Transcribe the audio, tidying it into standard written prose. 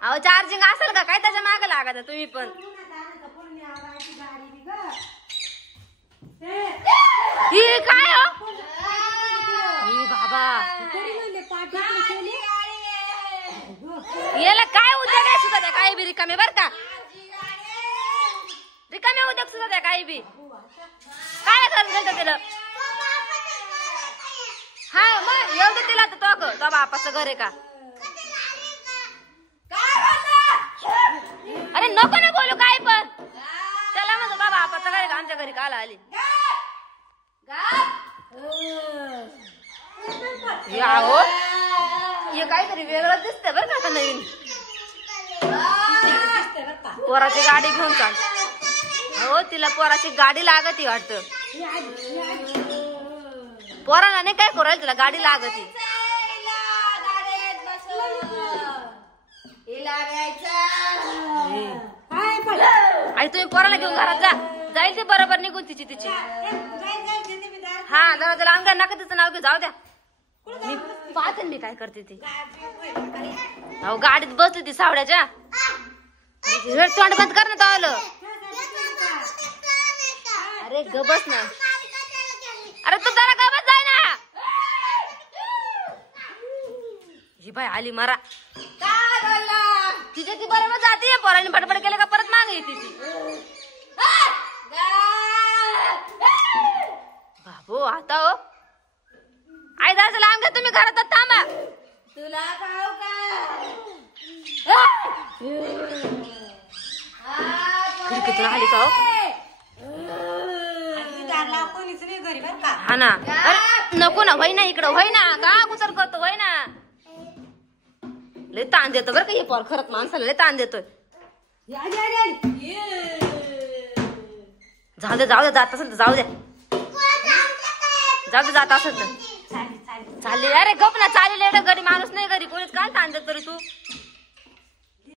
अहो चार्जिंग असेल का काय त्याच्या मागे लागायचं तुम्ही पण ही काय हो बाबा याला काय उद्योग आहे सुद्धा त्या काही बी रिकामे बर का रिकामे उद्योग सुद्धा त्या काही बी काय करत तिला हा मग एवढं तिला तर तो बापाचं घर आहे का अरे नको ना बोलू काय पण त्याला म्हणतो बाबा बापाचं घर आहे का आमच्या घरी काला आली हो हे काहीतरी वेगळं दिसतंय बरं का आता नवीन पोराची गाडी घेऊन चाल हो तिला पोराची गाडी लागती वाटतं पोराला नाही काय करू तिला गाडी लागती आणि तुम्ही पोराला घेऊन घरात जा जाईल ते बरोबर निघून तिची हा जरा त्याला आमच्या नका तिचं नाव घेऊ जाऊ द्या मी पाहते मी काय करते ती अहो गाडीत बसली ती सावड्याच्या तोंड बंद कर ना तावलं अरे गबस ना अरे तू जरा गबस जाय ना ही बाई आली मारा तिच्या ती बरोबर जाते पोराने बडबड केलं का परत मागे येते ती बाबू आता हो आई दादा लांब घ्या तुम्ही घरात थांबा तुला खाऊ खिडकीतून आली का हा ना अरे नको ना होई ना इकडं होई ना का कुचर करतो होई ना लय ताण देतो बरं का हे पोर खरंच माणसाला लय ताण देतोय जाऊ दे जात असेल तर जाऊ दे जात असेल तर चालली अरे गप ना चालेल एवढं घरी माणूस नाही घरी कोणीच काय ताण देतो रे तू